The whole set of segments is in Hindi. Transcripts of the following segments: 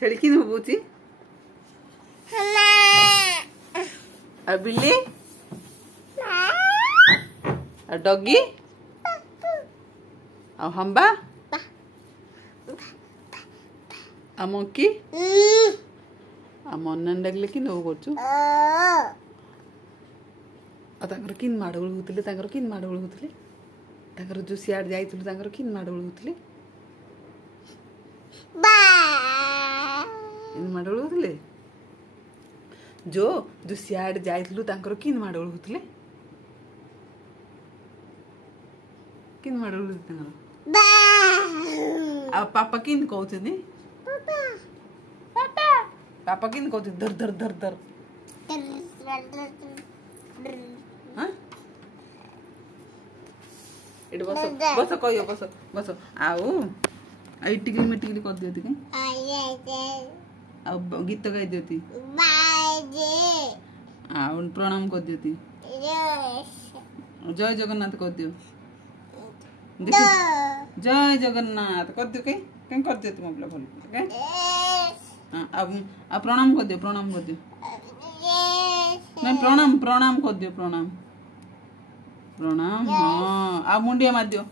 छेली किन बोबुची आ बिल्ली आ डॉगी आ हम्बा आ मंकी आ मन्नान डाकले किन हो करछु आ तांकर किन माडोळ होतले तांकर किन माडोळ होतले तांकर जो सियाड जाइतले तांकर किन माडोळ होतले इन माडोळ होतले जो जो सियाड जाइतलु तांकर किन माडोळ होतले किन माडोळ होतले तांकर आ पापा किन कहउछनी पापा पापा किन कहउछ धर धर धर धर हां एट बस बस कहियो बस बस आउ आई टिकली मिटिकली कर दियो तिके आ गीत गाई दियो ती आ प्रणाम कर दियो ती जय जगन्नाथ कर दियो जय जगन्नाथ कर दियो के कर दियो तुम बोला भल ओके हां अब प्रणाम कर दियो नहीं प्रणाम प्रणाम कर दियो प्रणाम प्रणाम हां आ मुंडिया मार दियो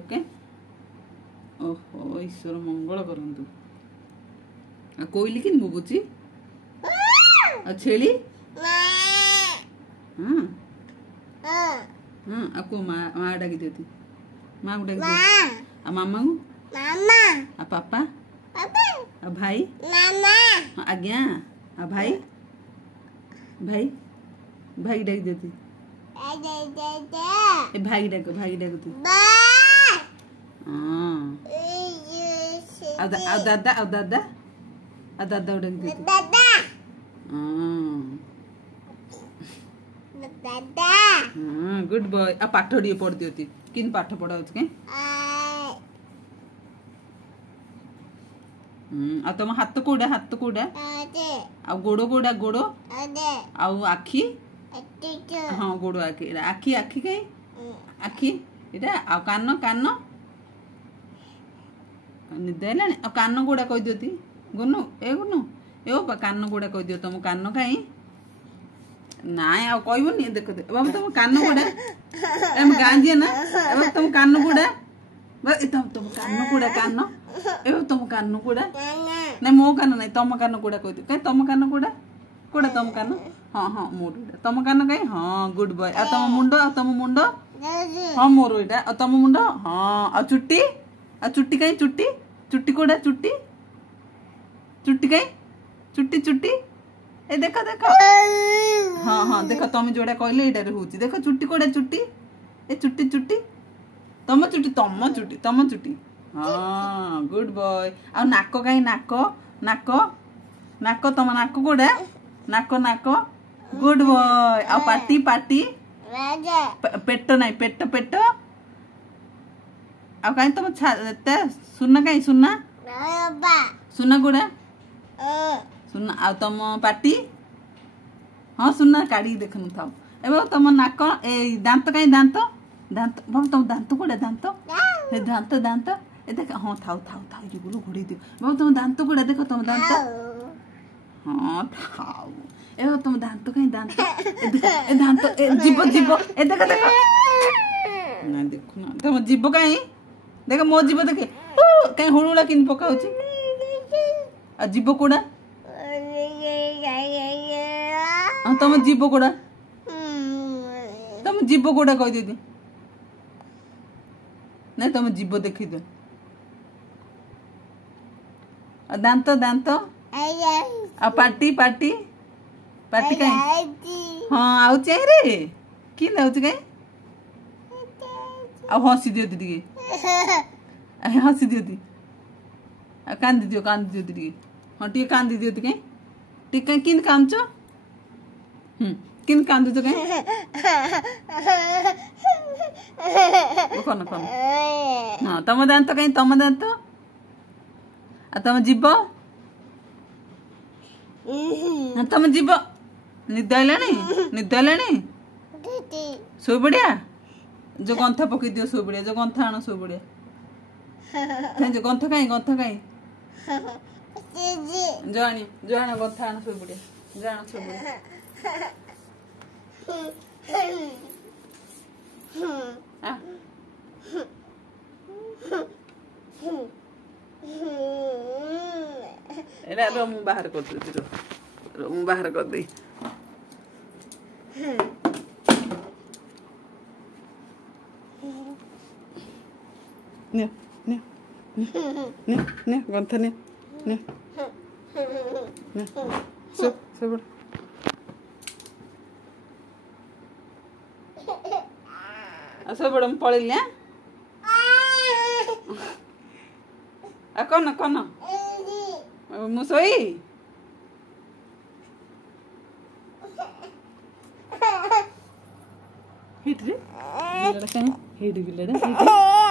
ओके ओहो ईश्वर मंगल करंतु आ कोइली किन बुबुची आ छेली हां हां आ को मा डाकी देती मा डाकी दे आ मामा को मामा आ पापा पापा आ भाई मामा आज्ञा आ भाई भाई भाई डाकी देती ए भाई डाको तू हां आ दादा उड़क दे दादा हां दादा हां गुड बॉय आ पाठ डी पढ़ दियोती किन पाठ पढ़ा होत के आ तम हाथ कोडा आ गोड़ो आ आखी हां गोड़ो आखी कई आखी इटा आ कान निदेला आ कान गोड़ा कह दियोती गुनु ए कान गोड़ा कह दियो तुम कान कहीं नाय आ कहबोनी देख दे बाबू तुम कान गोड़ा हम गांजे ना अब तुम कान गोड़ा तुम कान गोड़ा ए तुम कान गोड़ा नहीं मो कान नहीं तुम कान गोड़ा कह दियो कहीं तुम कान गोड़ा कोड़ा तुम कान हां हां मोर तुम कान कहीं हां गुड बॉय आ तुम मुंडो हां मोर इटा आ तुम मुंडो हां आ चुट्टी कहीं चुट्टी कोड़ा चुट्टी कहीं चुट्टी ए देखो हां हां देखो तुम जोड़ा कहले एटा रे होची देखो चुट्टी कोड़ा चुट्टी ए चुट्टी तम चुट्टी हां गुड बॉय आ नाको कहीं नाको तुम नाको कोड़ा नाको गुड बॉय आ पाटी पेट नहीं पेट आ कहीं तुम सुनना कहीं सुनना गुड़ा सुनना आ तुम पाटी हाँ सुनना काढ़ी देखनु था एबो तुम नाक ए दांत कहीं दांत बाबू तुम दांत गुड़ा दांत ए देख हाँ थाउ ये बोलो घोड़ी दियो बाबू तुम दांत गुड़ा देखो तुम दांत हाँ थाउ एबो तुम दांत कहीं दांत ए दांत ए जीव ए देखो ना देखो ना तुम जीव कहीं देख मो जीव देखे कहीं हुड़ुला किन पकाउची आ जीव कोड़ा तुम जीव कोड़ा कह दे नहीं तुम जीव देखी दो दांत आ पाटी कहीं हाँ आउ रे कि कहीं आ हसी दियो दी हसी दियो दी कांदी दियो दी हाँ टी कांदी दियो ती कहीं टी किन कांचो किन कांदु तो कहीं कौन हाँ तम दांत कहीं तम दांत आ तम जीव तुम जीव निद आइलानी शो बढ़िया जो गंथा पकई दियो शो बढ़िया जो गंथा आण शो बढ़िया जो गंथा कहीं जानी जाना गथा आना सब बढ़िया जाना सब बढ़िया एला रो मु बाहर कर दे रो मु बाहर कर दे ने ने ने ने गथा ने ने ने सब सब बड़ हम पड़े लिया आ कौन कौन मुसोई हिट रे गिलड़ा कहीं हिट गिलड़ा